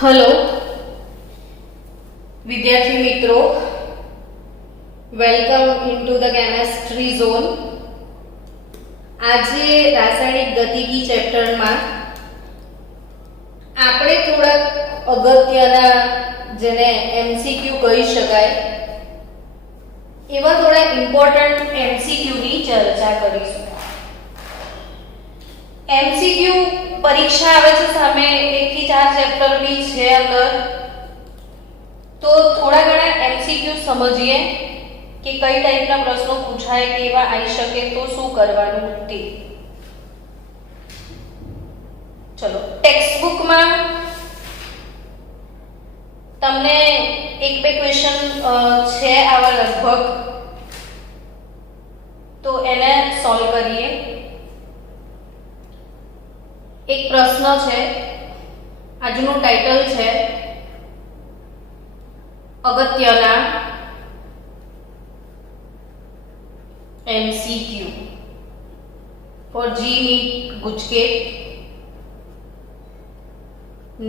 Hello विद्यार्थी मित्रों, welcome into the chemistry zone. आज रासायनिक गतिकी चैप्टर में આપણે થોડા અગત્યના જેને એમસીક્યુ કહી શકાય એવા થોડા ઇમ્પોર્ટન્ટ એમસીક્યુ ની ચર્ચા કરીશું। एमसीक्यू परीक्षा आवे छे सामे 1 થી 4 चैप्टर भी छे अंदर, तो थोड़ा घणा एमसीक्यू समझिए कि कई टाइप ना प्रश्नों पूछाय केवा आई शके तो शुं करवानुं ते। चलो टेक्स्ट बुक में तमने एक पे क्वेश्चन छे आवा लगभग, तो एने सॉल्व करिए। एक प्रश्न है, આજનું टाइटल है अगत्यना MCQ for JEE NEET GUJCET,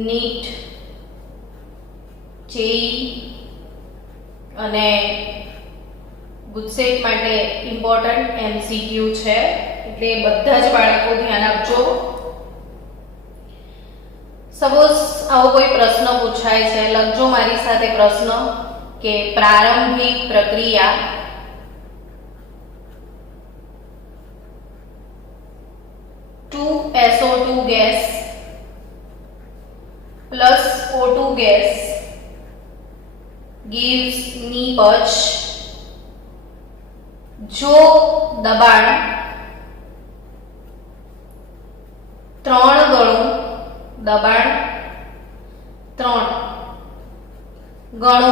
NEET JEE અને ગુજસેટ માટે ઇમ્પોર્ટન્ટ એમસીક્યુ છે, એટલે બધા જ બાળકો ધ્યાન આપજો। सपोज आवो कोई प्रश्न पूछाय छे, लखजो मारी साथे प्रश्न के प्रारंभिक प्रक्रिया SO2 gas plus O2 gas gives निपज जो दबाण 3 गणु दबाण 3 गणु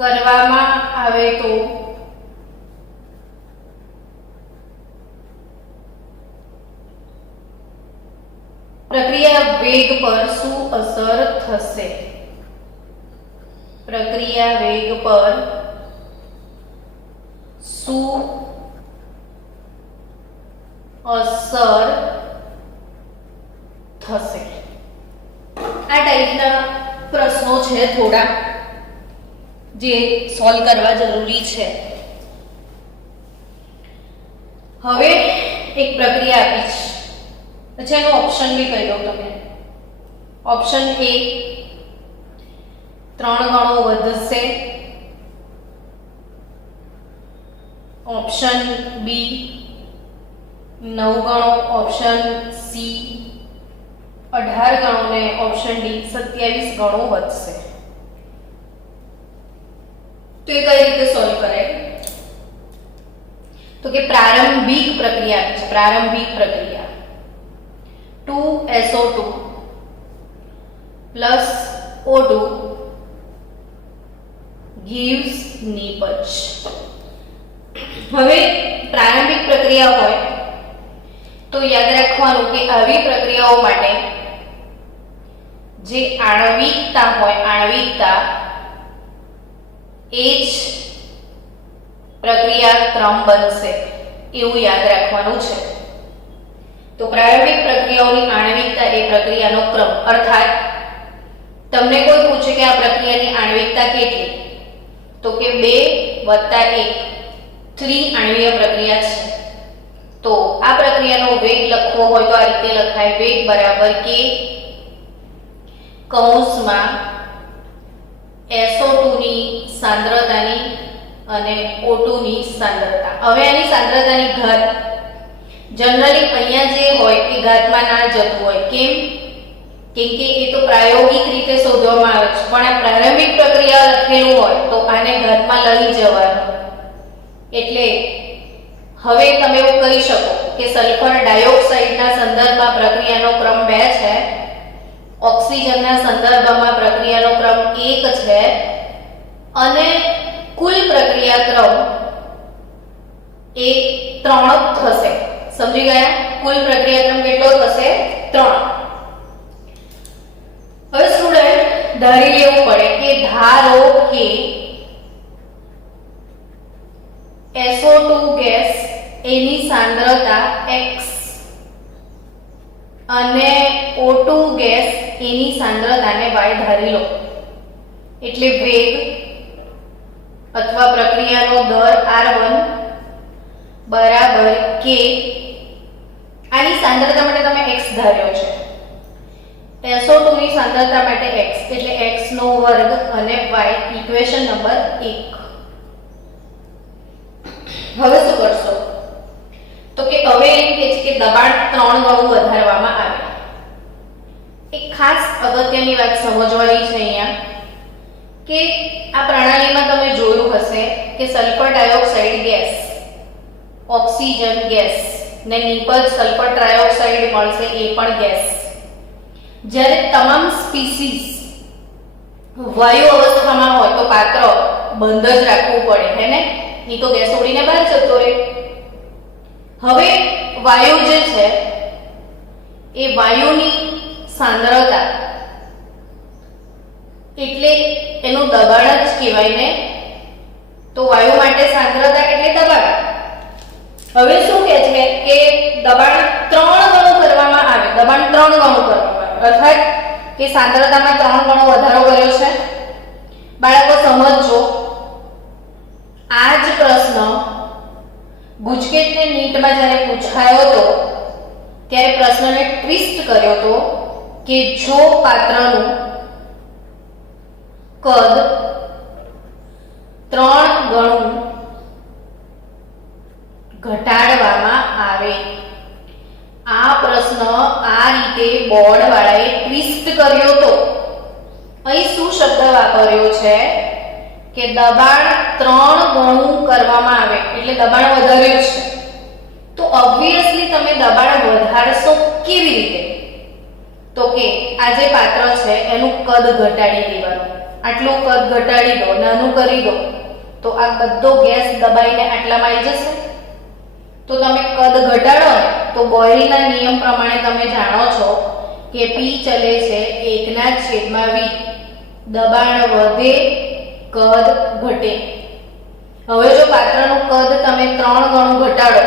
करवामां आवे तो प्रक्रिया वेग पर शुं असर थशे। प्रक्रिया वेग पर शुं असर थशे। आ टाइपना प्रश्नों छे थोड़ा जे सॉल्व करवा जरूरी छे। हवे एक प्रक्रिया आपी छे, पछी एनो ऑप्शन भी कही दो तमे। ऑप्शन ए 3 गणो वधशे, ऑप्शन बी 9 गणो, ऑप्शन सी 18 गणों ने ऑप्शन डी 27 गणों વધશે। तो ये कई रीते सॉल्व करे, तो कि प्रारंभिक प्रक्रिया है। प्रारंभिक प्रक्रिया 2SO2 प्लस O2 gives निपज। હવે प्रारंभिक प्रक्रिया होय तो याद रखवानुं कि આવી પ્રક્રિયાઓ માટે જે આણ્વિકતા હોય, આણ્વિકતા એ જ પ્રક્રિયા ક્રમ બનશે એવું યાદ રાખવાનું છે। તો પ્રારંભિક પ્રક્રિયાઓની આણ્વિકતા એ પ્રક્રિયાનો ક્રમ, અર્થાત તમને કોઈ પૂછે કે આ પ્રક્રિયાની આણ્વિકતા કેટલી, તો કે 2 + 1 3 આણ્વીય પ્રક્રિયા છે। तो आ प्रक्रियाનો वेग લખવો હોય તો આ રીતે લખાય, વેગ બરાબર k કૌંસમાં SO2 ની સાંદ્રતાની અને O2 ની સાંદ્રતા। હવે આની સાંદ્રતાની ઘાત જનરલી અહીંયા જે હોય એ ઘાતમાં ના જતું હોય, કેમ કે એ તો પ્રાયોગિક રીતે શોધવામાં આવે છે, પણ આ પ્રારંભિક પ્રક્રિયા લખેલું હોય તો આને ઘાતમાં લઈ જવાનું। એટલે હવે તમે એવું કહી શકો કે સલ્ફર ડાયોક્સાઇડના સંદર્ભમાં પ્રક્રિયાનો ક્રમ 2 છે, ઓક્સિજનના સંદર્ભમાં પ્રક્રિયાનો ક્રમ 1 છે, અને કુલ પ્રક્રિયા ક્રમ એ 3 થશે। સમજી ગયા? કુલ પ્રક્રિયા ક્રમ કેટલો થશે? 3। હવે સ્ટુડન્ટ ધારી લેવું પડે કે ધારો કે SO2 ગેસ એની સાંદ્રતા x અને O2 ગેસ એની સાંદ્રતાને y ધારી લો. એટલે વેગ અથવા પ્રક્રિયાનો દર R1 બરાબર k. આની સાંદ્રતા માટે તમે x ધાર્યો છે. SO2 ની સાંદ્રતા માટે x એટલે x નો વર્ગ અને y ઇક્વેશન નંબર 1. હવે શું કરશો તો કે હવે એમ કહે છે કે દબાણ 3 ગણું વધારવામાં આવે. એક ખાસ અગત્યની વાત સમજવાની છે અહીંયા કે આ પ્રણાલીમાં તમે જોયું હશે કે sulphur dioxide gas, oxygen gas ને નીપજ સલ્ફર ટ્રાયોક્સાઇડ મળશે એ પણ ગેસ. જ્યારે તમામ સ્પીસીસ વાયુ અવસ્થામાં હોય તો પાત્ર બંધ જ રાખવું પડે હે ને, નહીં તો ગેસ ઉડીને બહાર જતો રહે. હવે વાયુ જે છે એ વાયુની સાંદ્રતા એટલે એનું દબાણ જ કહેવાય ને. તો વાયુ માટે સાંદ્રતા એટલે દબાણ. હવે શું કહે છે કે દબાણ 3 ગણું કરવામાં આવે. દબાણ 3 ગણું કરવામાં આવે અર્થાત કે સાંદ્રતામાં 3 ગણો વધારો કર્યો છે. બાળકો સમજજો, આ જ પ્રશ્ન ગુજકેટને નીટમાં જ્યારે પૂછાયો હતો ત્યારે પ્રશ્નને ટ્વિસ્ટ કર્યો હતો કે જો પાત્રનું કદ 3 ગણું ઘટાડવામાં આવે. આ પ્રશ્ન આ રીતે બોર્ડ વાળાએ ટ્વિસ્ટ કર્યો તો અહીં શું શબ્દ વાપર્યો છે કે દબાણ 3 ગણું કરવામાં આવે એટલે દબાણ વધાર્યું છે. તો ઓબ્વિયસલી તમે દબાણ વધારશો કેવી રીતે? તો કે આ જે પાત્ર છે એનું કદ ઘટાડી દેવાનું. આટલું કદ ઘટાડી દો, નાનું કરી દો તો આ બધો ગેસ દબાઈને આટલામાં આવી જશે. તો તમે કદ ઘટાડો ને તો બોયલના નિયમ પ્રમાણે તમે જાણો છો કે P ચલે છે 1/v. દબાણ વધે, કદ ઘટે. હવે જો પાત્રનું કદ તમે 3 ગણું ઘટાડો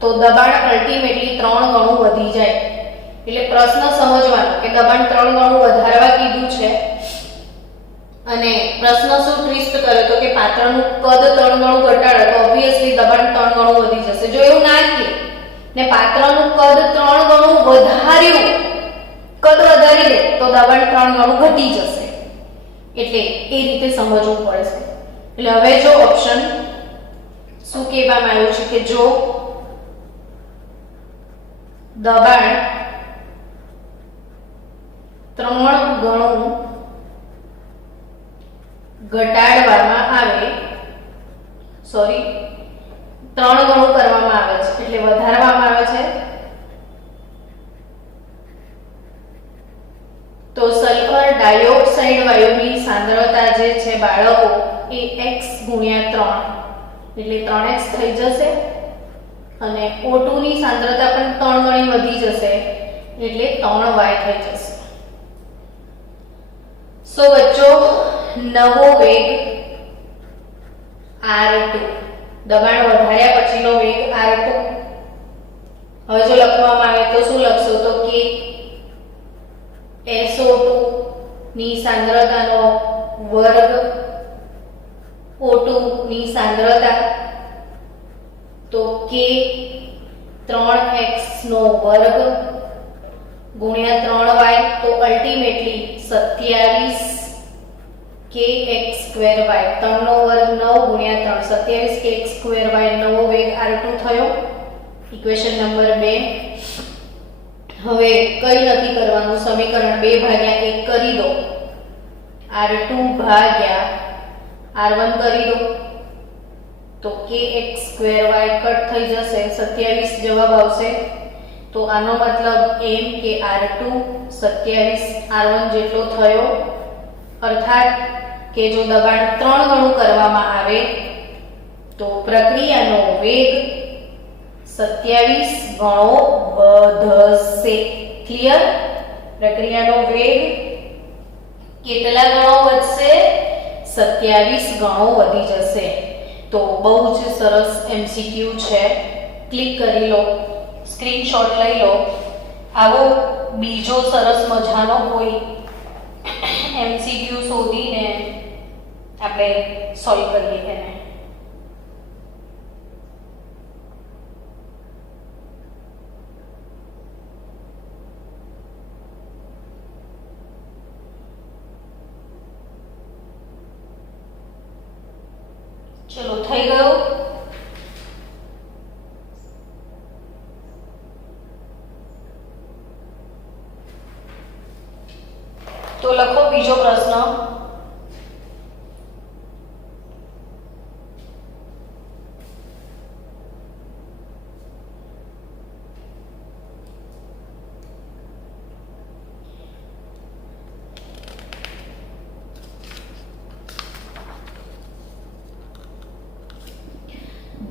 તો દબાણ અલ્ટિમેટલી 3 ગણું વધી જાય. એટલે પ્રશ્ન સમજવાનો કે દબાણ 3 ગણું વધારવા કીધું છે અને પ્રશ્ન શું ટ્વિસ્ટ કર્યો તો કે પાત્રનું કદ 3 ગણું ઘટાડો તો ઓબ્વિયસલી દબાણ 3 ગણું વધી જશે. જો એવું ના કે ને પાત્રનું કદ 3 ગણું વધાર્યું, કદ વધારી દે તો દબાણ 3 ગણું ઘટી જશે. એટલે એ રીતે સમજવું પડશે. એટલે હવે જો ઓપ્શન શું કહેવામાં આવ્યું છે કે જો દબાણ 3 ગણું ઘટાડવામાં આવે, 3 ગણું કરવામાં આવે છે એટલે વધારવામાં આવે છે, તો સલ્ફર ડાયોક્સાઇડ વાયુની સાંદ્રતા જે છે બાળકો એ x × 3 એટલે 3x થઈ જશે અને O2 ની સાંદ્રતા પણ 3 ગણી વધી જશે એટલે 3y થઈ જશે. સો બચ્ચો નવો વેગ R2, દબાણ વધાર્યા પછીનો વેગ R2. હવે જો લખવામાં આવે તો શું લખશો તો કે SO2 ની સાંદ્રતાનો વર્ગ O2 ની સાંદ્રતા તો k 3x નો વર્ગ ગુણ્યા 3y તો અલ્ટિમેટલી 27 kx2y. 3 નો વર્ગ 9 ગુણ્યા 3 27 kx2y. નવો વેગ R2 થયો. Equation number 2. હવે કઈ નથી કરવાનું, સમીકરણ 2/1 કરી દો. R2 ભાગ્યા R1 કરી દો તો kx2y કટ થઈ જશે, 27 જવાબ આવશે. તો આનો મતલબ એમ કે R2 27 R1 જેટલો થયો. અર્થાત કે જો દબાણ 3 ગણું કરવામાં આવે તો પ્રક્રિયાનો વેગ 27 ગણો વધશે. ક્લિયર? પ્રક્રિયાનો વેગ કેટલા ગણો વધશે? 27 ગણો વધી જશે. તો બહુ જ સરસ MCQ છે. ક્લિક કરી લો, સ્ક્રીનશોટ લઈ લો. આવો બીજો સરસ મજાનો કોઈ એમસીક્યુ શોધીને આપણે સોલ્વ કરીએ એને. ચલો થઈ ગયું. તો લખો બીજો પ્રશ્ન.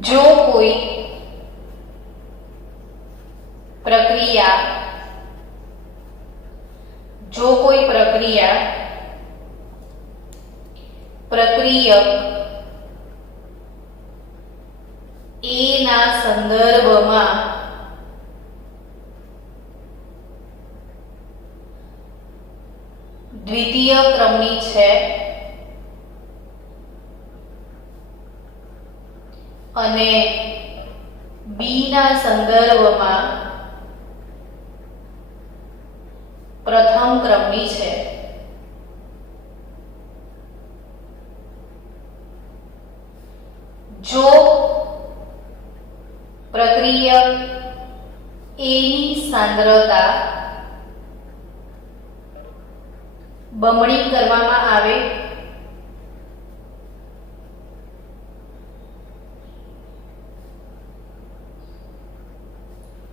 જો કોઈ પ્રક્રિયક એ ના સંદર્ભમાં દ્વિતીય ક્રમની છે અને બી ના સંદર્ભમાં પ્રથમ ક્રમની છે, જો પ્રક્રિયક એ ની સાંદ્રતા બમણી કરવામાં આવે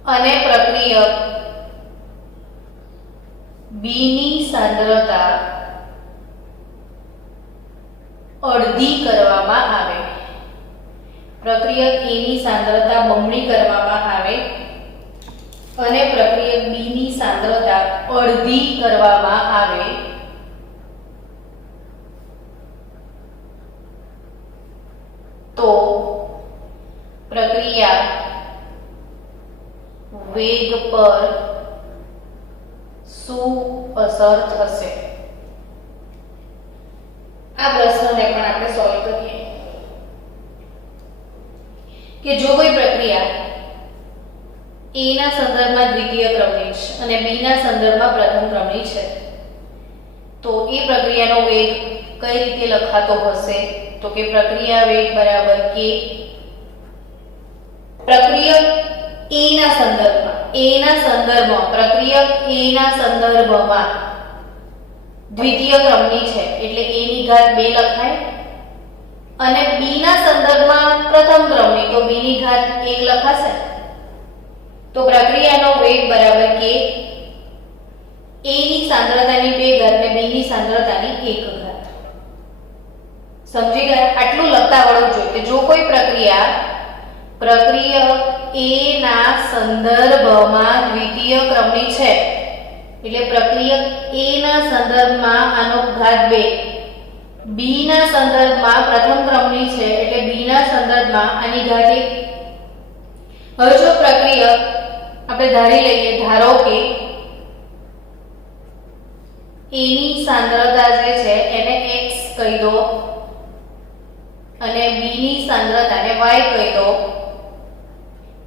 અને પ્રક્રિયક બી ની સાંદ્રતા અડધી કરવામાં આવે. પ્રક્રિયક એ ની સાંદ્રતા બમણી કરવામાં આવે અને પ્રક્રિયક બી ની સાંદ્રતા અડધી કરવામાં આવે તો પ્રક્રિયા વેગ પર શું અસર થશે? આ પ્રશ્નને પણ આપણે સોલ્વ કરીએ કે જો કોઈ પ્રક્રિયા એ ના સંદર્ભમાં દ્વિતીય ક્રમની છે અને બી ના સંદર્ભમાં પ્રથમ ક્રમની છે તો એ પ્રક્રિયાનો વેગ કઈ રીતે લખાતો હશે? તો કે પ્રક્રિયા વેગ બરાબર કે પ્રક્રિયક એ ના સંદર્ભમાં પ્રક્રિયક એ ના સંદર્ભમાં દ્વિતીય ક્રમની છે એટલે a ની ઘાત 2 લખાય અને b ના સંદર્ભમાં પ્રથમ ક્રમની તો b ની ઘાત 1 લખાશે. તો પ્રક્રિયાનો વેગ બરાબર કે a ની સાંદ્રતાની 2 ઘાત ને b ની સાંદ્રતાની 1 ઘાત. સમજી ગયા? આટલું લખતા આવડવું જોઈએ કે જો કોઈ પ્રક્રિયક એ ના સંદર્ભમાં દ્વિતીય ક્રમની છે એટલે પ્રક્રિયક એ ના સંદર્ભમાં આનો ઘાત 2, બી ના સંદર્ભમાં પ્રથમ ક્રમની છે એટલે બી ના સંદર્ભમાં આની ઘાત 1. હવે જો પ્રક્રિયક આપણે ધારો કે એ ની સાંદ્રતા જે છે એને x કહી દો અને બી ની સાંદ્રતાને y કહી દો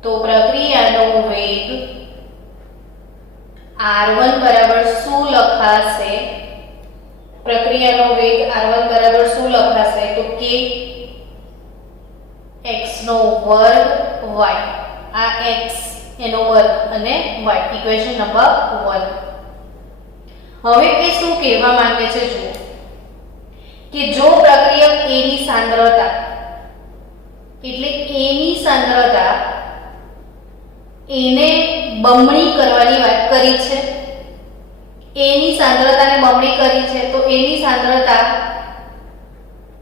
તો પ્રક્રિયાનો વેગ r1 બરાબર શું લખાશે? પ્રક્રિયાનો વેગ r1 બરાબર શું લખાશે? તો k x નો વર્ગ y, આ x એનો વર્ગ અને y, ઇક્વેશન નંબર 1. હવે એ શું કહેવા માંગે છે જુઓ કે જો પ્રક્રિયક a ની સાંદ્રતા એટલે a ની સાંદ્રતા એને બમણી કરવાની વાત કરી છે, a ની સાંદ્રતાને બમણી કરી છે તો a ની સાંદ્રતા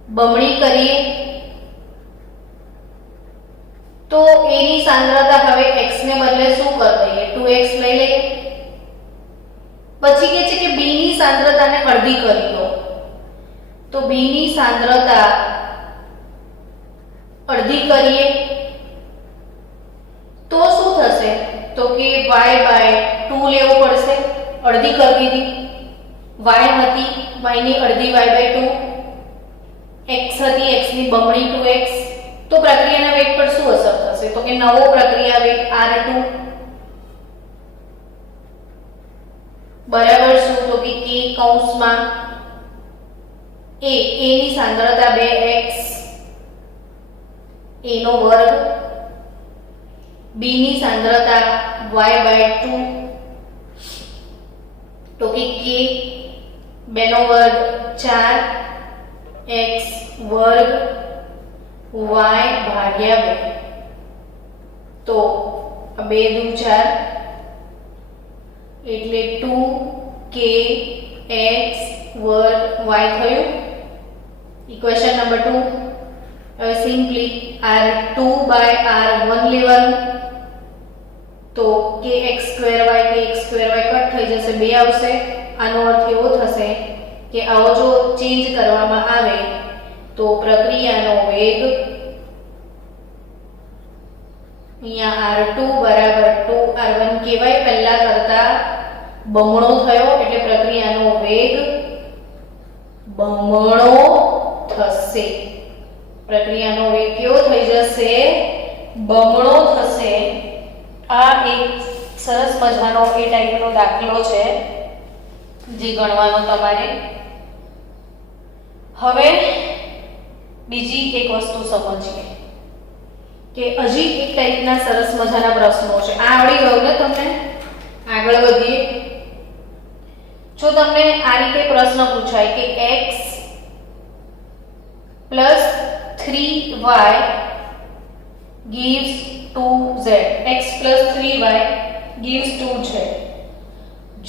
બમણી કરીએ તો a ની સાંદ્રતા હવે x ને બદલે શું કરી દઈએ? 2x લઈ લઈએ. પછી કહે છે કે b ની સાંદ્રતાને અડધી કરી દો તો b ની સાંદ્રતા અડધી કરીએ તો શું થશે? તો કે y/2 લેવું પડશે અડધી કરી દીધી, y હતી y ની અડધી y/2, x હતી x ની બમણી 2x. તો પ્રક્રિયાના વેગ પર શું અસર થશે? તો કે નવો પ્રક્રિયા વેગ r2 બરાબર શું? તો કે k કૌંસમાં a ની સાંદ્રતા 2x a નો વર્ગ, b ની સાંદ્રતા y/2 તો કે k 2 નો વર્ગ 4x વર્ગ y ભાગ્યા 2. તો 2 દુ 4 એટલે 2kx વર્ગ y થયું. Equation number 2. હવે સિમ્પલી r2 બાય r1 લેવાનું, તો kx2y કટ થઈ જશે, 2 આવશે. આનો અર્થ એવો થશે કે આવો જો ચેન્જ કરવામાં આવે તો પ્રક્રિયાનો વેગ અહીંયા r2 બરાબર 2r1 કહેવાય, પહેલા કરતા બમણો થયો એટલે પ્રક્રિયાનો વેગ બમણો થશે. પ્રક્રિયાનો વેગ કેવો થઈ જશે? બમણો થશે. આ એક સરસ મજાનો એ ટાઈપનો દાખલો છે જે ગણવાનો તમારે. હવે બીજી એક વસ્તુ સમજીએ કે હજી એક ટાઈપના સરસ મજાના પ્રશ્નો છે. આ આવડી ગયું ને તમને? આગળ વધીએ. જો તમને આ રીતે પ્રશ્ન પૂછાય કે x plus 3y gives 2z, x plus 3y gives 2z.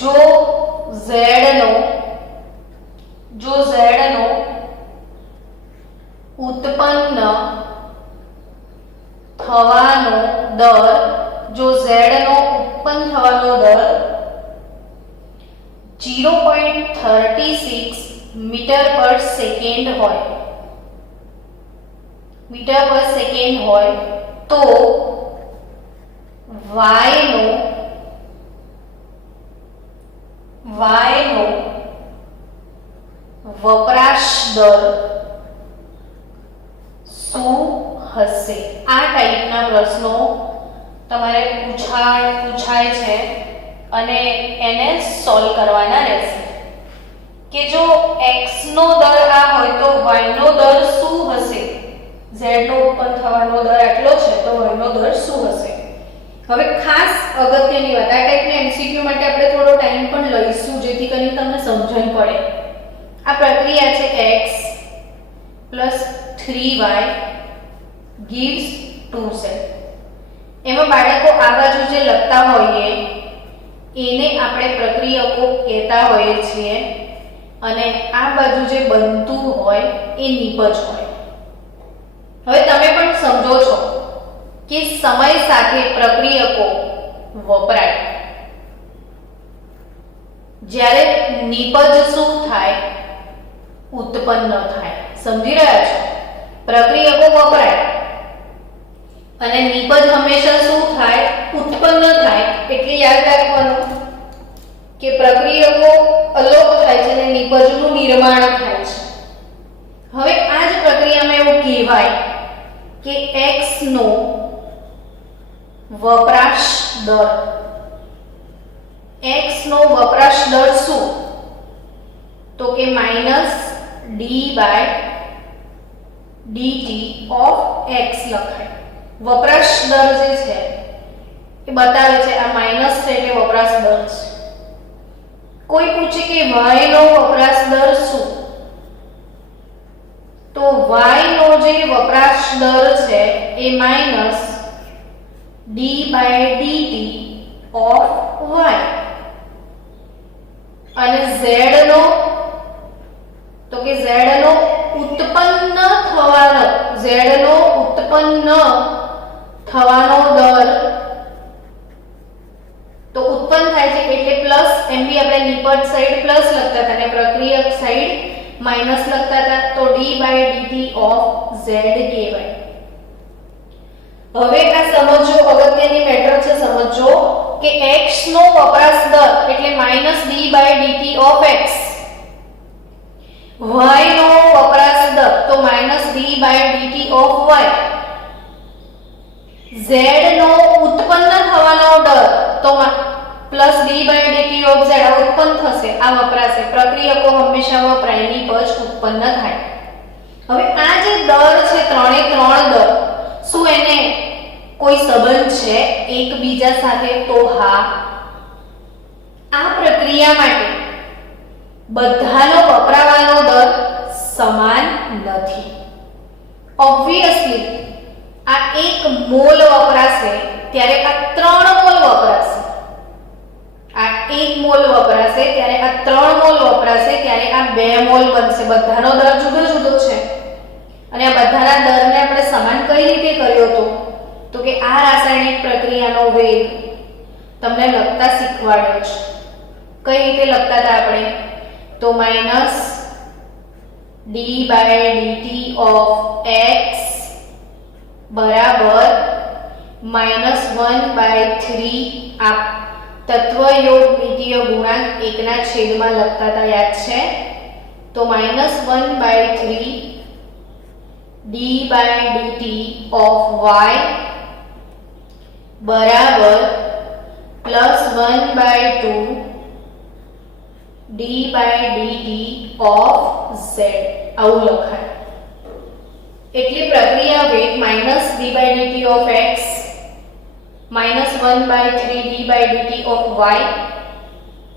જો z નો ઉત્પન્ન થવાનો દર, જો z નો ઉત્પન્ન થવાનો દર 0.36 મીટર પર સેકન્ડ હોય, તો y નો વપરાશ દર શું હશે? આ ટાઈપના પ્રશ્નો તમારે પૂછાય છે અને એને સોલ્વ કરવાના રહેશે કે જો x નો દર આ હોય તો y નો દર શું હશે? z નો ઉત્પન્ન થવાનો દર આટલો છે તો y નો દર શું હશે? હવે ખાસ અગત્યની વાત, આ ટાઈપના MCQ માટે આપણે થોડો ટાઈમ પણ લઈશું જેથી કરીને તમને સમજણ પડે. આ પ્રક્રિયા છે x plus 3y gives 2z. એમાં બાળકો આ બાજુ જે લખતા હોઈએ એને આપણે પ્રક્રિયકો કહેતા હોઈએ છીએ અને આ બાજુ જે બનતું હોય એ નિપજ હોય. હવે તમે પણ સમજો છો કે સમય સાથે પ્રક્રિયકો વપરાય. જ્યારે નિપજ શું થાય? ઉત્પન્ન થાય. સમજી રહ્યા છો? પ્રક્રિયકો વપરાય અને નિપજ હંમેશા શું થાય? ઉત્પન્ન થાય. એટલે યાદ રાખવાનું કે પ્રક્રિયકો અલગ થાય છે અને નિપજનું નિર્માણ થાય છે. હવે આ જ પ્રક્રિયામાં એવું કહેવાય કે x નો વપરાશ દર, x નો વપરાશ દર શું? તો કે -d/dt of x લખાય. વપરાશ દર જે છે એ બતાવે છે, આ માઈનસ છે એટલે વપરાશ દર છે. કોઈ પૂછે કે y નો વપરાશ દર શું? તો y નો જે વપરાશ દર છે એ -d/dt of y. અને z નો તો કે z નો ઉત્પન્ન થવાનો દર, તો ઉત્પન્ન થાય છે એટલે પ્લસ, એમ બી આપણે નિપજ સાઈડ પ્લસ લખતા હતા અને પ્રક્રિયક સાઈડ માઈનસ લખતા હતા, તો d/dt of z કહેવાય. હવે આ સમજો, અગત્યની મેટર છે, સમજો કે x નો વપરાશ દર એટલે કે -d/dt ઓફ x. y નો વપરાશ દર તો -d/dt ઓફ y. z નો ઉત્પન્ન થવાનો દર તો +d/dt ઓફ z આ ઉત્પન્ન થશે, આ વપરાશે. પ્રક્રિયકો હંમેશા વપરાય, નિપજ ઉત્પન્ન થાય. હવે આ જે દર છે, ત્રણે ત્રણ દર, શું એને કોઈ સંબંધ છે એકબીજા સાથે? તો હા. આ પ્રક્રિયા માટે બધાનો વપરાવાનો દર સમાન નથી. ઓબ્વિયસલી આ 1 મોલ વપરાશે ત્યારે આ 3 મોલ વપરાશે. આ 1 મોલ વપરાશે ત્યારે આ 3 મોલ વપરાશે ત્યારે આ 2 મોલ બનશે. બધાનો દર જુદો જુદો છે અને આ બધાના દરને આપણે સમાન કઈ રીતે કર્યો હતો? તો કે આ રાસાયણિક પ્રક્રિયાનો વેગ તમને લખતા શીખવાડ્યો છે. કઈ રીતે લખતા હતા આપણે? તો -d/dt ઓફ x બરાબર -1/3 આ તત્વયોગ દ્વિતીય ગુણાંક 1 ના છેદમાં લખતા હતા, યાદ છે? તો -1/3 d/dt ઓફ y બરાબર +1/2 d/dt ઓફ z આવું લખાય. એટલે પ્રક્રિયા વેગ -d/dt of x -1/3 d/dt of y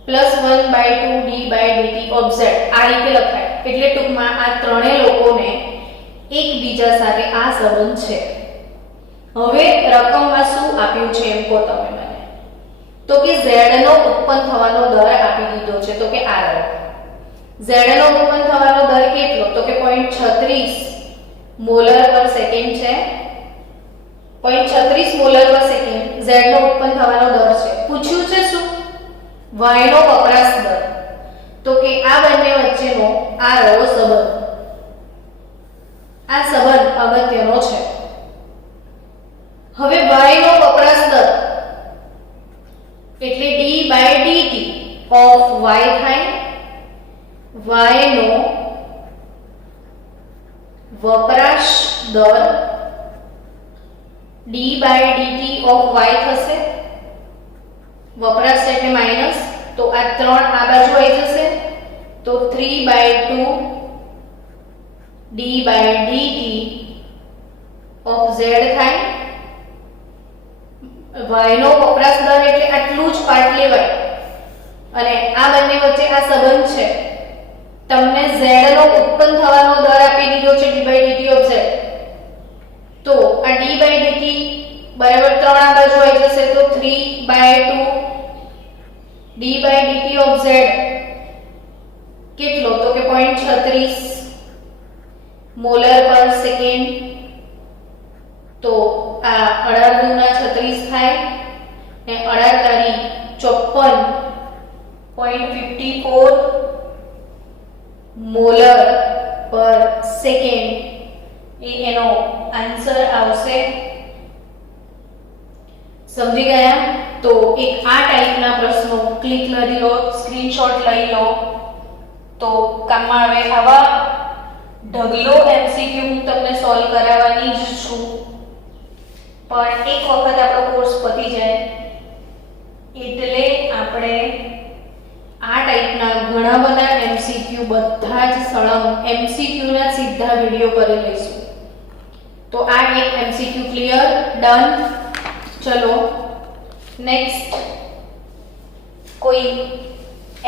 +1/2 d/dt of z આ રીતે લખાય. એટલે ટૂંકમાં આ ત્રણેય લોકોને એકબીજા સાથે આ સંબંધ છે. હવે રકમમાં શું આપ્યું છે એમ કહો તમે મને? તો કે z નો ઉત્પન્ન થવાનો દર આપી દીધો છે. તો કે આ દર z નો ઉત્પન્ન થવાનો દર કેટલો? તો કે 0.36 મોલર પર સેકન્ડ છે. 0.36 મોલર પર સેકન્ડ z નો ઉત્પન્ન થવાનો દર છે. પૂછ્યું છે શું? y નો વપરાશ દર. તો કે આ બંને વચ્ચેનો આ રહ્યો સંબંધ. આ સંબંધ અગત્યનો છે. હવે y નો વપરાશ દર એટલે d/dt ઓફ y થાય. y નો વપરાશ દર d/dt ઓફ y થશે. વપરાશ એટલે માઈનસ, તો આ 3 આ બાજુ આવી જશે, તો 3/2 d/dt ઓફ z થાય. y નો વપરાશ દર એટલે આટલું જ પાર્ટ લેવાય અને આ બંને વચ્ચે આ સંબંધ છે. તમને z નો ઉત્પન્ન થવાનો દર આપી દીધો છે d/dt ઓફ z. તો આ d/dt બરાબર 3 આ બાજુ આવી જશે, તો 3/2 d/dt ઓફ z કેટલો? તો કે 0.36 મોલર પર સેકન્ડ. તો આ 18 દુના 36 થાય ને 18 તારી 54.54 મોલર પર સેકન્ડ એ એનો આન્સર આવશે. સમજી ગયા? તો એક આ ટાઈપના પ્રશ્નો ક્લિક કરી લો, સ્ક્રીનશોટ લઈ લો તો કામમાં આવે. આવા ઢગલો એમસીક્યુ હું તમને સોલ્વ કરાવવાની જ છું, પણ એક વખત આપણો કોર્સ પતી જાય એટલે આપણે આ ટાઈપના ઘણા બધા એમસીક્યુ બધા જ સળંગ એમસીક્યુ ના સીધા વિડિયો કરી લઈશું. તો આ એક એમસીક્યુ ક્લિયર, ડન. ચલો નેક્સ્ટ કોઈ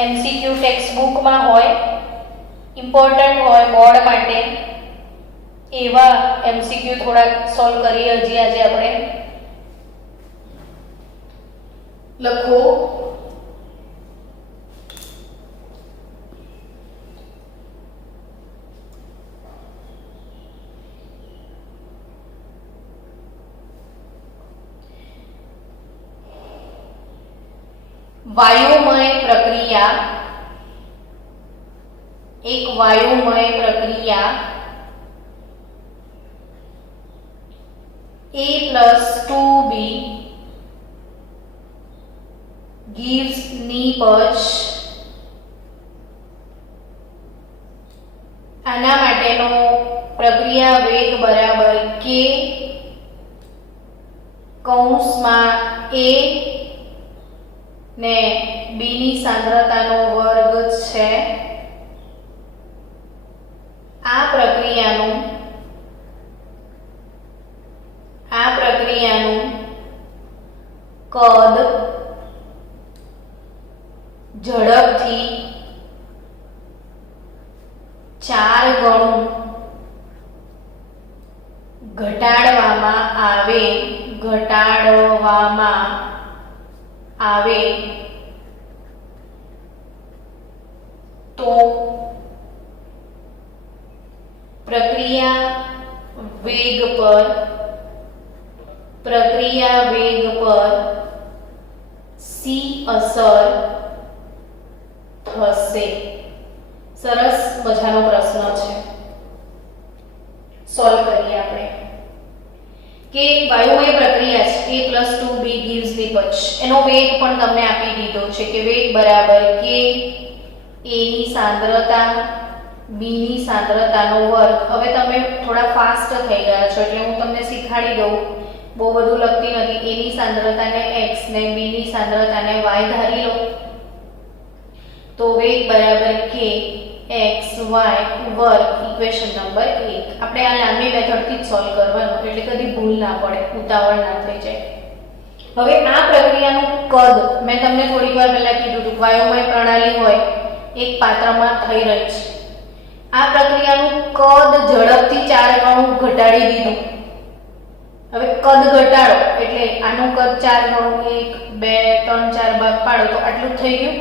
એમસીક્યુ ટેક્સ્ટ બુકમાં હોય, ઇમ્પોર્ટન્ટ હોય બોર્ડ માટે, એવા એમસીક્યુ થોડા સોલ્વ કરીએ. હજી આજે આપણે લખો વાયુમય પ્રક્રિયા. એક વાયુમય પ્રક્રિયા A + 2B gives નીપજ આના માટેનો પ્રક્રિયા વેગ બરાબર k કૌંસમાં a ને b ની સાંદ્રતાનો વર્ગ છે. આ પ્રક્રિયાનું કદ ઝડપથી 4 ગણું ઘટાડવામાં આવે તો પ્રક્રિયા વેગ પર c અસર થશે. સરસ મજાનો પ્રશ્ન છે, સોલ્વ કરીએ આપણે. કે વાયુમય પ્રક્રિયા છે a + 2b gives નીપજ, એનો વેગ પણ તમને આપી દીધો છે કે વેગ બરાબર k a ની સાંદ્રતા b ની સાંદ્રતાનો વર્ગ. હવે તમે થોડા ફાસ્ટ થઈ ગયા છો એટલે હું તમને શીખવાડી દઉં, બહુ બધું લખતી નથી. a ની સાંદ્રતાને x ને b ની સાંદ્રતાને y ધારી લો તો વેગ બરાબર k x y વર્ગ ઇક્વેશન નંબર 1. આપણે આ લાંબી મેથડથી જ સોલ્વ કરવાનું એટલે કદી ભૂલ ના પડે, ઉતાવળ ના થઈ જાય. હવે આ પ્રક્રિયાનું કદ મેં તમને થોડીક વાર પહેલા કીધું હતું, વાયુમય પ્રણાલી હોય એક પાત્રમાં થઈ રહી છે. આ પ્રક્રિયાનું કદ ઝડપથી 4 ગણું ઘટાડી દીધું. હવે કદ ઘટાડો એટલે આનું કદ 4 ગણું 1 2 3 4 ભાગ પાડો તો આટલું થઈ ગયું.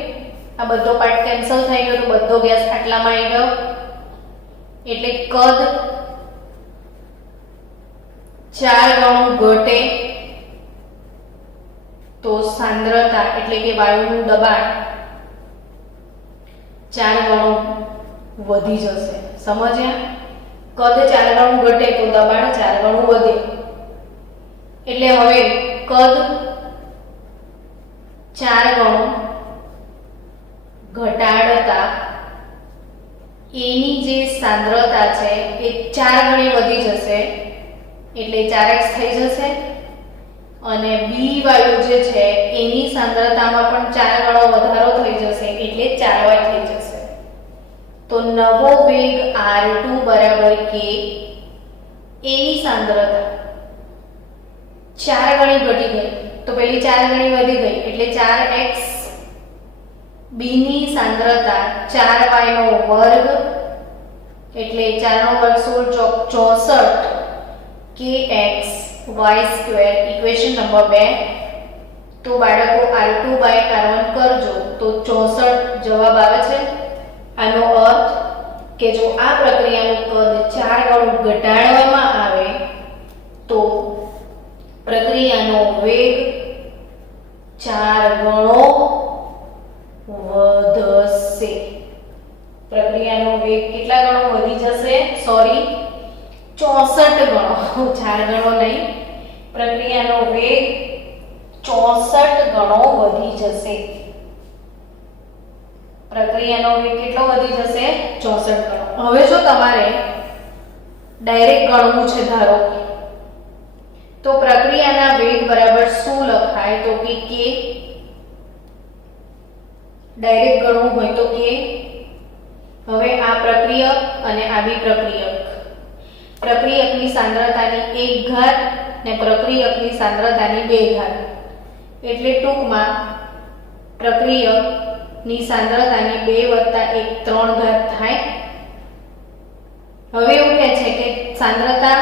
આ બધો પાર્ટ કેન્સલ થઈ ગયો તો બધો ગેસ આટલામાં આવી ગયો એટલે કદ 4 ગણું ઘટે તો સાંદ્રતા એટલે કે વાયુનું દબાણ 4 ગણું વધી જશે. સમજ્યા? કદ 4 ગણું ઘટે તો દબાણ 4 ગણું વધે. એટલે હવે કદ 4 ગણું ઘટાડતા એની જે સાંદ્રતા છે એ 4 ગણી વધી જશે એટલે 4x થઈ જશે અને બી વાયુ જે છે એની સાંદ્રતામાં પણ 4 ગણો વધારો થઈ જશે એટલે 4y થઈ જશે. તો નવો વેગ r2 બરાબર k એની સાંદ્રતા 4 ગણી ઘટી ગઈ તો પેલી 4 ગણી વધી ગઈ એટલે 4x b ની સાંદ્રતા 4y નો વર્ગ એટલે 4 નો વર્ગ 16 64 kx y² ઇક્વેશન નંબર 2. તો બાળકો r2 r1 કરજો તો 64 જવાબ આવે છે. આનો અર્થ કે જો આ પ્રક્રિયાનું કદ 4 ગણું ઘટાડવામાં આવે તો પ્રક્રિયાનો વેગ 4 ગણો વધશે. પ્રક્રિયાનો વેગ કેટલા ગણો વધી જશે? સોરી 64 ગણો, 4 ગણો નહીં. પ્રક્રિયાનો વેગ 64 ગણો વધી જશે. પ્રક્રિયાનો વેગ કેટલો વધી જશે? 64 ગણો. હવે જો તમારે ડાયરેક્ટ ગણવું છે ધારો તો પ્રક્રિયાના વેગ બરાબર શું લખાય તો કે k. ડાયરેક્ટ ગણવું હોય તો k. હવે આ પ્રક્રિયક અને આ બી પ્રક્રિયક. પ્રક્રિયકની સાંદ્રતાની 1 ઘાત ને પ્રક્રિયકની સાંદ્રતાની 2 ઘાત એટલે ટૂંકમાં પ્રક્રિયકની સાંદ્રતાની 2 + 1 3 ઘાત થાય. હવે એવું કહે છે કે સાંદ્રતા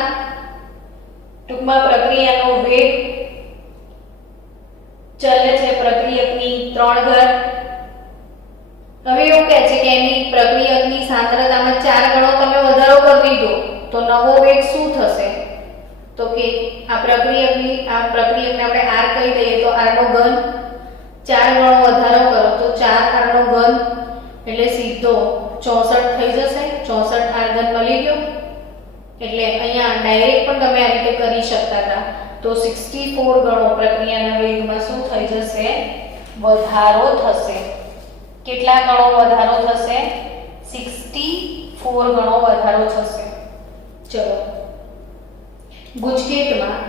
ટૂંકમાં પ્રક્રિયાનો વેગ ચાલે છે પ્રક્રિયકની 3 ઘાત. હવે એવું કહે છે કે એની પ્રક્રિયકની સાંદ્રતામાં 4 ગણો તમે વધારો કરી દીધો તો નવો વેગ શું થશે તો કે આ પ્રક્રિયકને આપણે r કહી દઈએ તો r નો ઘન 4 ગણો વધારો કરો તો 4r નો ઘન એટલે સીધો 64 થઈ જશે. 64 r ઘન મળી ગયો એટલે અહીંયા ડાયરેક્ટ પણ તમે આ રીતે કરી શકતા હતા. તો 64 ગણો પ્રક્રિયાના વેગમાં શું થઈ જશે? વધારો થશે. કેટલા ગણો વધારો થશે? 64 ગણો વધારો થશે. ચલો, ગુજકેટમાં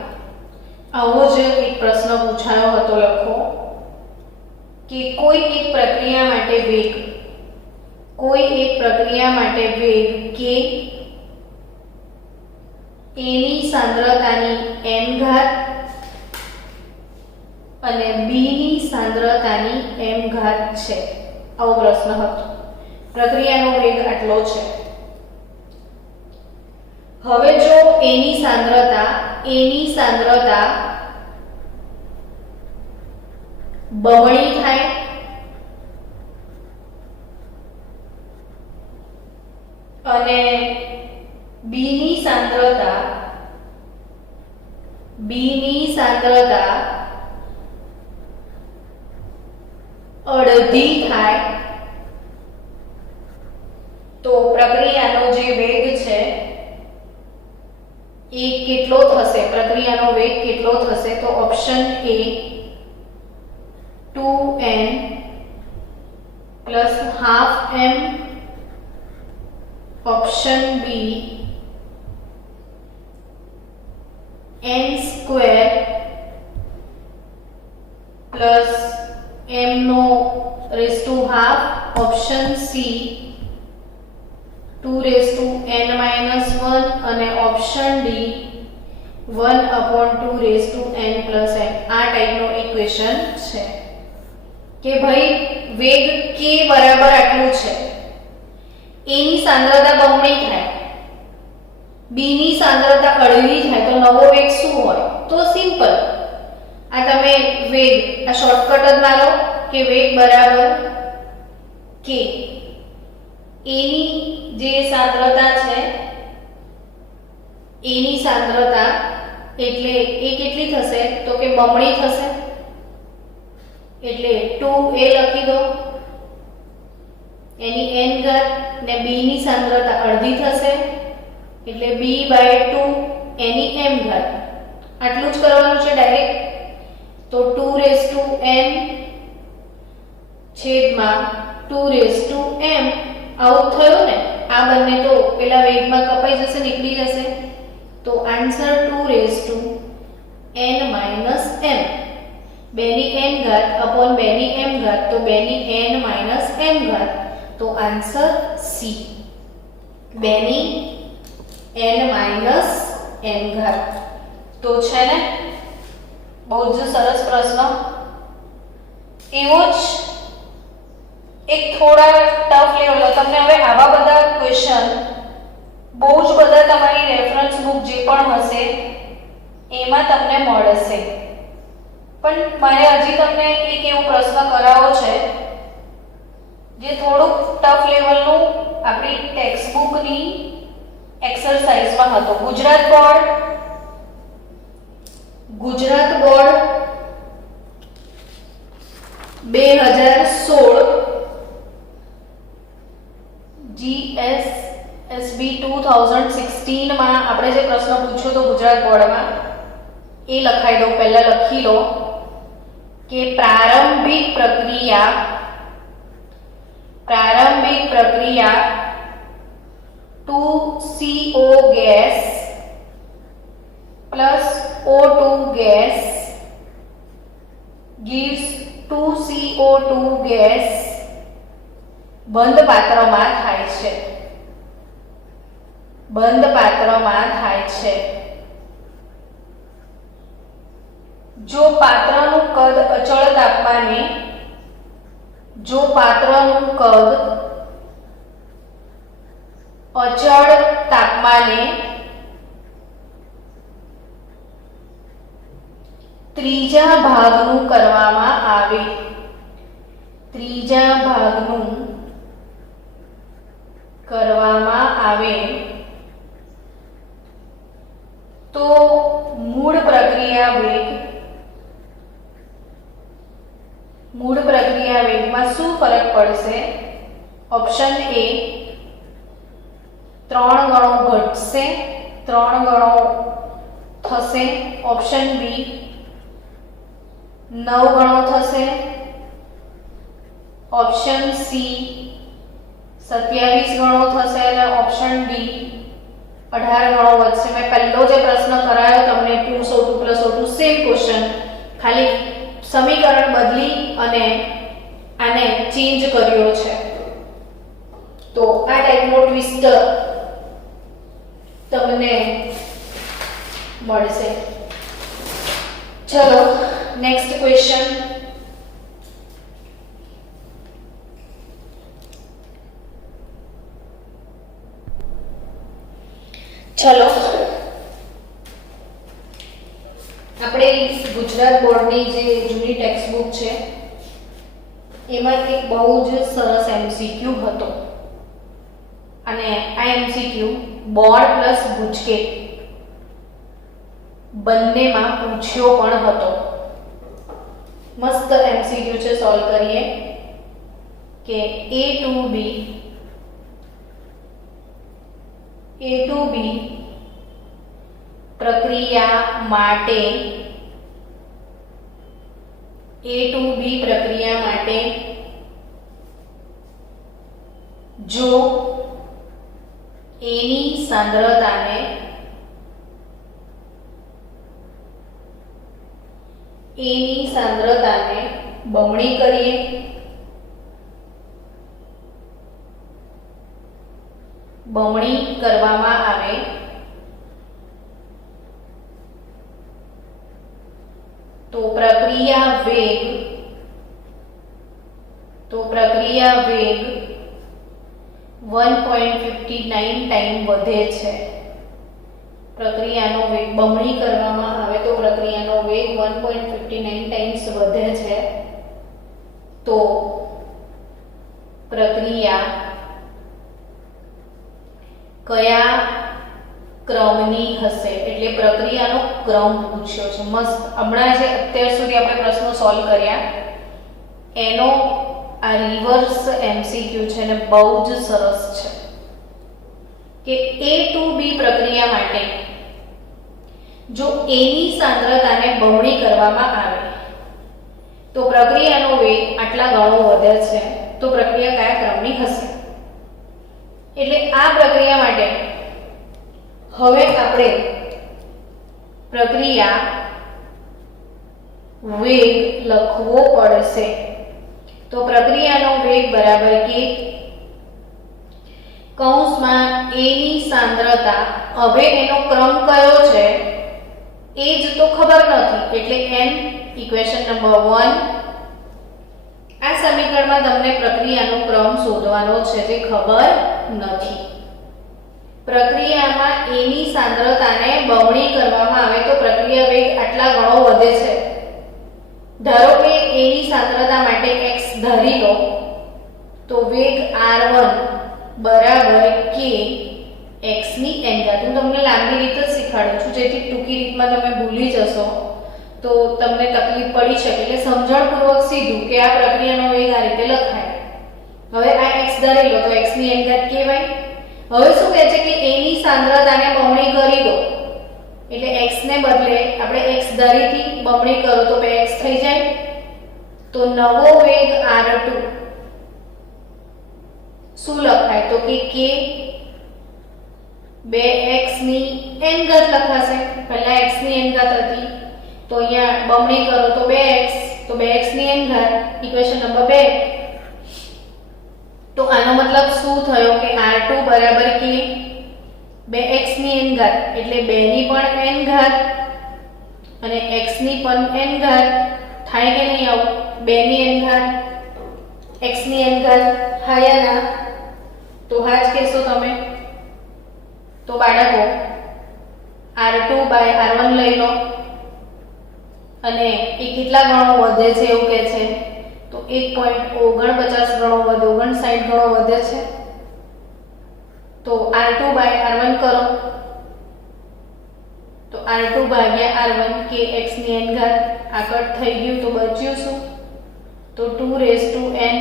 આવો જ એક પ્રશ્ન પૂછાયો હતો. લખો કે કોઈ એક પ્રક્રિયા માટે વેગ કે એની સાંદ્રતાની m ઘાત અને b ની સાંદ્રતાની m ઘાત છે. આવો પ્રશ્ન હતો. પ્રક્રિયાનો વેગ આટલો છે. હવે જો એની સાંદ્રતા બમણી થાય અને b ની સાંદ્રતા અડધી થાય તો પ્રક્રિયાનો જે વેગ છે એ કેટલો થશે? પ્રક્રિયાનો વેગ કેટલો થશે? તો option A 2n plus half m, option B n square plus m નો raise to half, option C 2 raise to n minus 1 અને option D 1/2 raise to n plus m. આ ટાઈપનો ઇક્વેશન છે કે ભાઈ વેગ k બરાબર આટલું છે, એની સાંદ્રતા બમણી થાય, બી ની સાંદ્રતા અડધી થાય તો નવો વેગ શું હોય? તો સિમ્પલ, આ તમે વેગ આ શોર્ટકટ જ મારો કે વેગ બરાબર k. એની જે સાંદ્રતા છે એની સાંદ્રતા એટલે એ કેટલી થશે? તો કે બમણી થશે. એટલે 2a લખી દો, એની n ઘાત ને b ની સાંદ્રતા અડધી થશે એટલે b/2 એની m ઘાત. આટલું જ કરવાનું છે ડાયરેક્ટ. તો 2n છેદમાં 2m આવું થયું ને. આ બંને તો પેલા વેગમાં કપાઈ જશે, નીકળી જશે. તો આન્સર 2n માઇનસ m, 2 ની n ઘાત અપોન 2 ની m ઘાત, તો 2 ની n માઇનસ m ઘાત. તો આન્સર સી 2 ની n માઇનસ m ઘાત. તો છે ને બહુ જ સરસ પ્રશ્ન. એવો જ એક થોડા ટફ લેવલનો તમને હવે આવા બધા ક્વેશ્ચન બહુ જ બધા તમારી રેફરન્સ બુક જે પણ હશે એમાં તમને મળશે. પણ મારે હજી તમને એક એવો પ્રશ્ન કરાવવો છે જે થોડુંક ટફ લેવલનું આપણી ટેક્સ્ટ બુકની એક્સરસાઇઝમાં હતો. ગુજરાત બોર્ડ બોર્ડ 2016 GSSB 2016 માં આપણે જે પ્રશ્ન પૂછ્યો તો ગુજરાત બોર્ડમાં એ લખાઈ દો. પહેલા લખી લો કે પ્રારંભિક પ્રક્રિયા 2CO gas plus O2 gas gives 2CO2 gas બંધ પાત્રમાં થાય છે. જો પાત્રનું કદ અચળ તાપમાને ત્રીજા ભાગનું કરવામાં આવે તો મૂળ પ્રક્રિયા વેગમાં શું ફરક પડશે? ઓપ્શન એ 3 ગણો ઘટશે, 3 ગણો થશે. ઓપ્શન બી 9 ગણો થશે, ઓપ્શન સી 27 ગણો થશે અને ઓપ્શન ડી 18 ગણો વધશે. મેં પહેલો જે પ્રશ્ન કરાયો તમને 2 + O2 સેમ ક્વેશ્ચન, ખાલી સમીકરણ બદલી અને આને ચેન્જ કર્યો છે. તો આ ટાઈપનો ટ્વિસ્ટ તમને મળશે. ચલો નેક્સ્ટ ક્વેશ્ચન. ચલો આપણે ગુજરાત બોર્ડની જે જૂની ટેક્સ્ટ બુક છે એમાં એક બહુ જ સરસ MCQ હતો અને આ MCQ બોર્ડ પ્લસ ગુજકેટ બંનેમાં પૂછ્યો પણ હતો. મસ્ત MCQ છે, સોલ્વ કરીએ કે A to B પ્રક્રિયા માટે જો A ની સાંદ્રતાને બમણી કરીએ કરવામાં આવે તો પ્રક્રિયા વેગ 1.59 ટાઈમ વધે છે. પ્રક્રિયાનો વેગ બમણી કરવામાં આવે તો પ્રક્રિયાનો વેગ 1.59 ટાઈમ્સ વધે છે. તો પ્રક્રિયા કયા ક્રમની હશે? એટલે પ્રક્રિયાનો ક્રમ પૂછ્યો છે. મસ્ત. હમણાં જે અત્યાર સુધી આપણે પ્રશ્નો સોલ્વ કર્યા એનો આ રિવર્સ MCQ છે અને બહુ જ સરસ છે કે A to B પ્રક્રિયા માટે જો A ની સાંદ્રતાને બમણી કરવામાં આવે તો પ્રક્રિયાનો વેગ આટલા ગણો વધે છે. તો પ્રક્રિયા કયા ક્રમની હશે? એટલે આ પ્રક્રિયા માટે હવે આપણે પ્રક્રિયા વેગ લખવો પડશે. તો પ્રક્રિયાનો વેગ બરાબર કે કૌંસમાં A ની સાંદ્રતા, હવે એનો ક્રમ કયો છે એ જ તો ખબર નથી એટલે n ઇક્વેશન નંબર 1. આ સમીકરણમાં તમને પ્રક્રિયાનો ક્રમ શોધવાનો છે જે ખબર નથી. પ્રક્રિયામાં A ની સાંદ્રતાને બમણી કરવામાં આવે તો પ્રક્રિયા વેગ આટલા ગણો વધે છે. ધારો કે A ની સાંદ્રતા માટે x ધારી લો તો વેગ r1 બરાબર k x ની n ઘાત. હું તમને લાંબી રીત જ શીખવાડું છું જેથી ટૂંકી રીતમાં તમે ભૂલી જશો તો તમને તકલીફ પડી શકે. એટલે સમજણપૂર્વક સીધું કે આ પ્રક્રિયાનો વેગ આ રીતે લખાય. હવે આ x ધારી લો તો x ની n ઘાત કહેવાય. હવે શું કહે છે કે A ની સાંદ્રતાને બમણી કરી દો એટલે x ને બદલે આપણે x ધારીથી બમણી કરો તો 2x થઈ જાય. તો નવો વેગ r2 શું લખાય? તો કે k 2x ની n ઘાત લખાશે. પહેલા x ની n ઘાત હતી તો અહીંયા બમણી કરો તો 2x, તો 2x ની n ઘાત ઇક્વેશન નંબર 2. તો આનો મતલબ શું થયો કે r2 બરાબર કે 2x ની n ઘાત એટલે 2 ની પણ n ઘાત અને x ની પણ n ઘાત થાય કે નહીં? આવું 2 ની n ઘાત x ની n ઘાત થાય ના? તો હા જ કહેશો તમે. તો બાળકો r2 બાય r1 લઈ લો અને એ કેટલા ગણો વધે છે એવું કહે છે તો 1.49 ગણો વધે, 59 ગણો વધે છે. તો r2 બાય r1 કરો તો r2 ભાગ્યા r1 કે x ની n ઘાત આગળ થઈ ગયું તો બચ્યું શું? તો 2n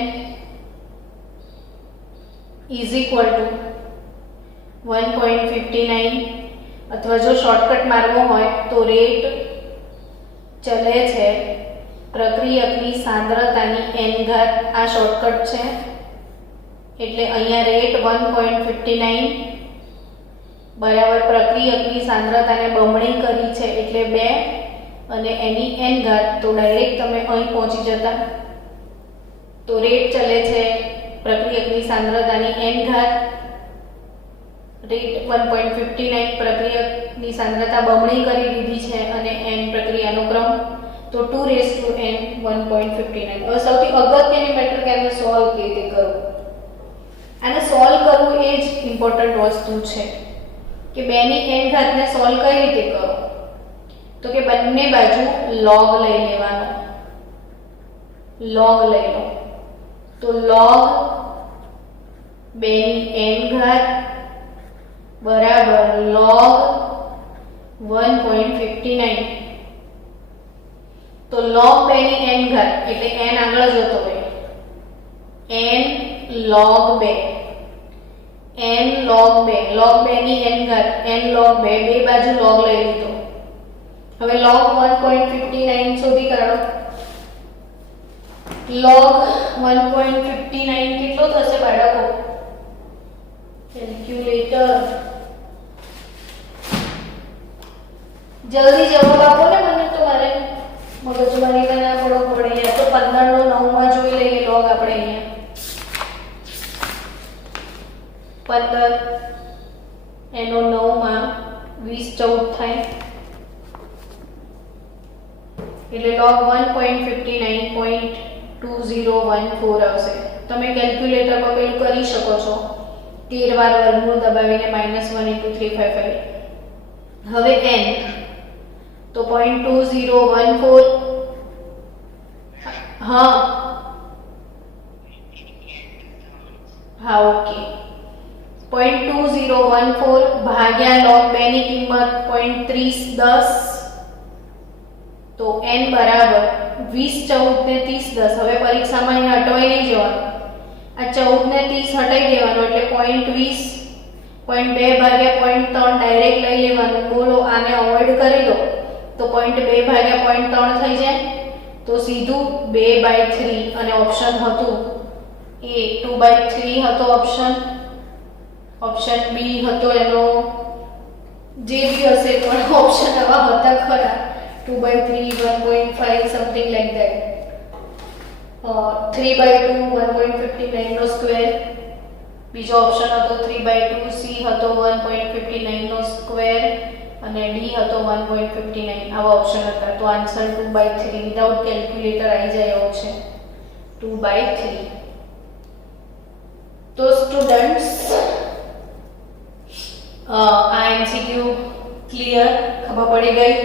is equal to 1.59 અથવા જો શોર્ટકટ મારવો હોય તો રેટ ચલે છે પ્રક્રિયકની સાંદ્રતાની n ઘાત આ શોર્ટકટ છે એટલે અહીંયા રેટ 1.59 બરાબર પ્રક્રિયકની સાંદ્રતાને બમણી કરી છે એટલે 2 અને એની n ઘાત તો ડાયરેક્ટ તમે અહીં પહોંચી જતા તો રેટ ચલે છે પ્રક્રિયકની સાંદ્રતાની n ઘાત રેટ 1.59 પ્રક્રિયકની સાંદ્રતા બમણી કરી દીધી છે અને n પ્રક્રિયાનો ક્રમ તો 2n 1.59. હવે સૌથી અગત્યની મેટર કે આને સોલ્વ કેવી રીતે કરવું. આને સોલ્વ કરવું એ જ ઇમ્પોર્ટન્ટ વસ્તુ છે કે 2 ની n ઘાતને સોલ્વ કઈ રીતે કરો તો કે બંને બાજુ log લઈ લેવાનો. log લઈ લો તો log 2 ની n ઘાત બરાબર log 1.59 તો log 2 ની n ઘાત એટલે n આગળ જતો હોય n log 2 n log 2 log 2 ની n ઘાત n log 2 બે બાજુ log લઈ લીધો. હવે log 1.59 શોધી કાઢો. log 1.59 કેટલો થશે બાળકો? કેલ્ક્યુલેટર જલ્દી જવાબ આપો ને મને તો મારે મગજમારીમાં ના પડો પડે. યા તો 15 નો 9 માં જોઈ લઈએ log આપણે અહીંયા 15 એનો 9 માં 20 14 થાય એટલે log 1.59.2014 આવશે. તમે કેલ્ક્યુલેટરમાં પેલું કરી શકો છો 13 વાર વર્ગમૂળ દબાવીને -1 * 355. હવે n તો 0.2014 હા ઓકે 0.2014 ભાગ્યા log 2 ની કિંમત 0.3010 તો n બરાબર 20 14 ને 30 10. હવે પરીક્ષામાં અહીંયા અટવાઈ નહીં જવાનું. આ 14 ને 30 હટાઈ દેવાનું એટલે 0.20 0.2 ભાગ્યા 0.3 ડાયરેક્ટ લઈ લેવાનું. બોલો આને અવોઇડ કરી દો તો 0.2 ભાગ્યા 0.3 થઈ જાય તો સીધું 2/3 અને ઓપ્શન હતું એ 2/3 હતો ઓપ્શન બી હતો એનો જે બી હશે પણ ઓપ્શન આવા હતા ખરા 2/3 1.5 સમથિંગ લાઈક ધેટ 3/2 1.59 નો સ્ક્વેર બીજો ઓપ્શન હતો 3/2 સી હતો 1.59 નો સ્ક્વેર અને ડી હતો 1.59 આવા ઓપ્શન હતા. તો આન્સર 2/3 વિધાઉટ કેલ્ક્યુલેટર આવી જાય એવો છે 2/3. તો સ્ટુડન્ટ્સ આ MCQ ક્લિયર ખબર પડી ગઈ.